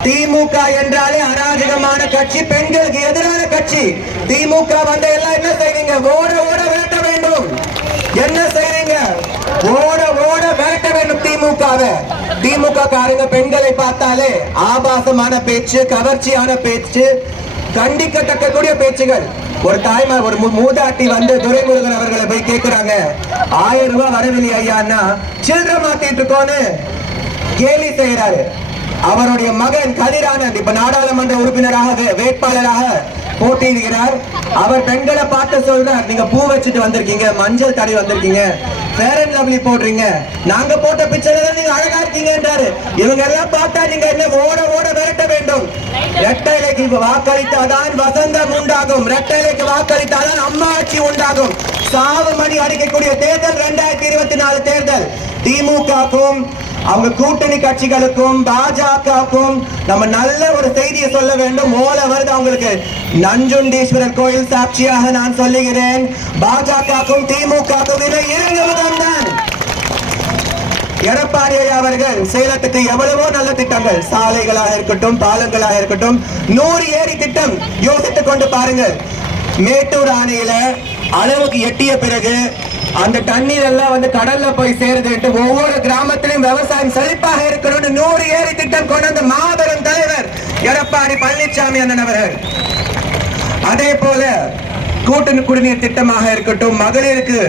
திமுக என்றாலே அராஜகமான கட்சி பெண்களுக்கு எதிரான கட்சி. திமுக வந்த எல்லாம் என்ன செய்வீங்க? ஓட ஓட வேட்ட வேண்டும். என்ன செய்வீங்க? ஓட ஓட வேட்ட வேண்டும் திமுகவை. திமுக காரங்க பெண்களை பார்த்தாலே ஆபாசமான பேச்சு கவர்ச்சியான பேச்சு கண்டிக்கத்தக்கக்கூடிய பேச்சுகள். ஒரு தாய்மார் ஒரு மூதாட்டி வந்து துரைமுருகன் அவர்களை போய் கேட்கிறாங்க ஆயிரம் ரூபாய் வரவில்லை ஐயான்னா சில்லற மாத்திட்டு இருக்கோன்னு கேலி செய்யறாரு அவருடைய மகன் கதிரானந்த் இப்ப நாடாளுமன்ற உறுப்பினராக வேட்பாளராக போட்டியிடுகிறார். அவர் பெண்களை பார்த்து சொல்றார் நீங்க பூ வச்சுட்டு வந்திருக்கீங்க மஞ்சள் தடை வந்திருக்கீங்க ஃபேர் அண்ட் லவ்லி போடுறீங்க. நாங்க போட்ட பிக்சர்ல தான் நீங்க அழகா இருக்கீங்கன்றாரு. இவங்க எல்லாம் பார்த்தா நீங்க என்ன ஓட ஓட விரட்ட வேண்டும். ரெட்டைலைக்கு வாக்களித்தாதான் வசந்தம் உண்டாகும். ரெட்டைலைக்கு வாக்களித்தாதான் அம்மா ஆட்சி உண்டாகும். சாவு மணி அடிக்கக்கூடிய தேர்தல் ரெண்டாயிரத்தி இருபத்தி நாலு தேர்தல். திமுகவுக்கும் அவங்க கூட்டணி கட்சிகளுக்கும் பாஜகவுக்கும் நம்ம நல்ல ஒரு செய்தியை சொல்ல வேண்டும். ஓல வருது அவங்களுக்கு. நஞ்சுண்டீஸ்வரர் கோயில் சாட்சியாக நான் சொல்லுகிறேன். பாஜகவுக்கும் திமுகவுக்கும் இதை இரண்டு முதல்தான் எடப்பாடி அவர்கள் சேலத்துக்கு எவ்வளவோ நல்ல திட்டங்கள். சாலைகளாக இருக்கட்டும் பாலங்களாக இருக்கட்டும் நூறு ஏரி திட்டம் யோசித்துக் கொண்டு பாருங்கள். மேட்டூர் ஆணையில அளவுக்கு எட்டிய பிறகு அந்த தண்ணீர் எல்லாம் வந்து கடல்ல போய் சேருதுன்ட்டு ஒவ்வொரு கிராமத்திலும் விவசாயம் செழிப்பாக இருக்கணும்னு நூறு ஏரி திட்டம் கொண்டு வந்த மாபெரும் தலைவர் எடப்பாடி பழனிசாமி அண்ணன் அவர்கள். அதே போல கூட்டணி குடிநீர் திட்டமாக இருக்கட்டும் மகளிருக்கு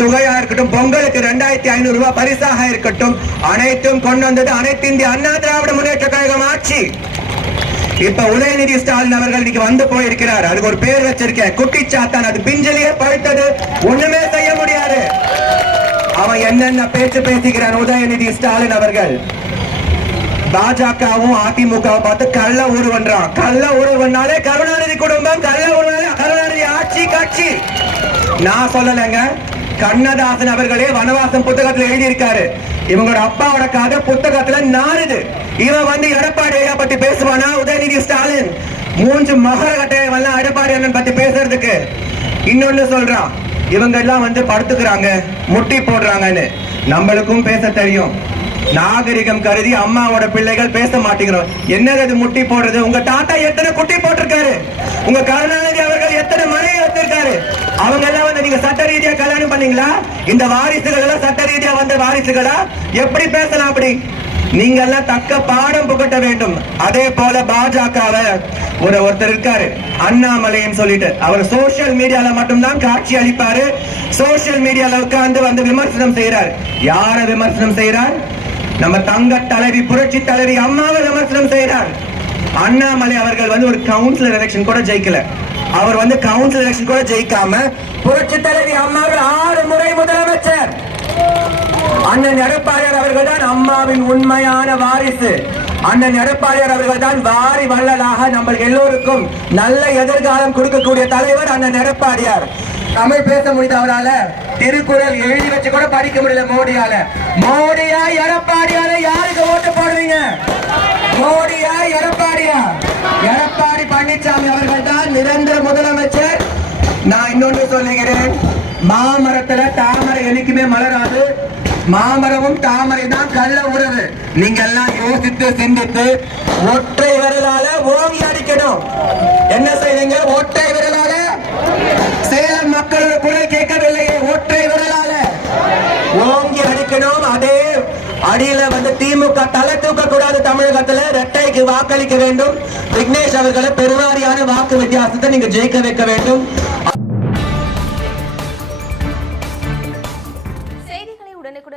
தொகையா இருக்கட்டும் பொங்கலுக்கு ரெண்டாயிரத்தி ஐநூறு ரூபாய் பரிசாக இருக்கட்டும் அனைத்தும் கொண்டு வந்தது அனைத்து இந்திய அண்ணா திராவிட முன்னேற்ற கழகம் ஆட்சி. இப்ப உதயநிதி ஸ்டாலின் அவர்கள் இன்னைக்கு வந்து போயிருக்கிறார். அதுக்கு ஒரு பேர் வச்சிருக்கேன். குட்டி சாத்தான் அது பிஞ்சலியே பழுத்தது. ஒண்ணுமே அவன் என்னென்ன பேச்சு பேசுகிறான் உதயநிதி ஸ்டாலின் அவர்கள்? பாஜகவும் அதிமுகவும் பார்த்து கள்ள உருவன்றான் கள்ள உருவனாலே கருணாநிதி குடும்பம் கள்ள உருவனாலே கருணாநிதி ஆட்சி கட்சி. நான் சொல்லலைங்க. கண்ணதாசன் அவர்களே வனவாசம் புத்தகத்துல எழுதியிருக்காரு. இவங்களோட அப்பாவோட கதை புத்தகத்துல நாறுது. இவன் வந்து எடப்பாடி ஐயா பத்தி பேசுவானா? உதயநிதி ஸ்டாலின். மூன்று மகர கட்டையெல்லாம் எடப்பாடி அண்ணன் பத்தி பேசுறதுக்கு. இன்னொன்னு சொல்றான். இவங்க எல்லாம் வந்து படுத்துக்கிறாங்க முட்டி போடுறாங்கன்னு. நம்மளுக்கும் பேச தெரியும். நாகரிகம் கருதி அம்மாவோட பிள்ளைகள் பேச மாட்டேங்கிறோம். என்னது அது முட்டி போடுறது? உங்க தாத்தா எத்தனை குட்டி போட்டிருக்காரு? உங்க கருணாநிதி அவர்கள் எத்தனை மனைவி வச்சிருக்காரு? அவங்க எல்லாம் வந்து நீங்க சட்ட ரீதியா கல்யாணம் பண்ணீங்களா? இந்த வாரிசுகள் எல்லாம் சட்ட ரீதியா வந்த வாரிசுகளா? எப்படி பேசலாம் அப்படி? நீங்க எல்லாம் தக்க பாடம் புகட்ட வேண்டும். அதே போல பாஜகவை ஒரு ஒருத்தர் இருக்காரு அண்ணாமலைன்னு சொல்லிட்டு. அவர் சோசியல் மீடியால மட்டும்தான் காட்சி அளிப்பாரு. சோசியல் மீடியால உட்கார்ந்து வந்து விமர்சனம் செய்யறார் யார விமர்சனம் செய்யறார் நம்ம தங்க தலைவி புரட்சி தலைவி அம்மாவை விமர்சனம் செய்யறார் அண்ணாமலை அவர்கள் வந்து ஒரு கவுன்சிலர் எலெக்ஷன் கூட ஜெயிக்கல. அவர் வந்து கவுன்சிலர் எலெக்ஷன் கூட ஜெயிக்காம புரட்சி தலைவி அம்மாவில் ஆறு முறை முதலமைச்சர். அண்ணன் எடப்பாடியார் அவர்கள் தான் அம்மாவின் உண்மையான வாரிசு. அண்ணன் எடப்பாடியார் அவர்கள் தான் வாரி வள்ளலாக நம்ம எல்லோருக்கும் நல்ல எதிர்காலம் கொடுக்கக்கூடிய தலைவர் அண்ணன் எடப்பாடியார் தமிழ் பேச முடியுது அவரால? திருக்குறள் எழுதி வச்சு கூட படிக்க முடியல மோடியால. மோடியா எடப்பாடியால யாருக்கு ஓட்டு போடுவீங்க மோடியா எடப்பாடியா எடப்பாடி பழனிசாமி அவர்கள் தான் நிரந்தர முதலமைச்சர். நான் இன்னொன்று சொல்லுகிறேன். மாமரத்துல தாமரை என்னைக்குமே மலராது. மாமரமும் தாமரை தான் கள்ள உறவு. நீங்க எல்லாம் யோசித்து சிந்தித்து ஒற்றை விரலால ஓங்கி அடிக்கணும். என்ன செய்வீங்க? ஒற்றை விரலால? சேலம் மக்களோட குரல் கேட்கவில்லையே ஒற்றை விரலால. ஓங்கி அடிக்கணும். அதே அடியில வந்து திமுக தலை தூக்க கூடாது தமிழகத்துல. ரெட்டைக்கு வாக்களிக்க வேண்டும். விக்னேஷ் அவர்களை பெருவாரியான வாக்கு வித்தியாசத்தை நீங்க ஜெயிக்க வைக்க வேண்டும்.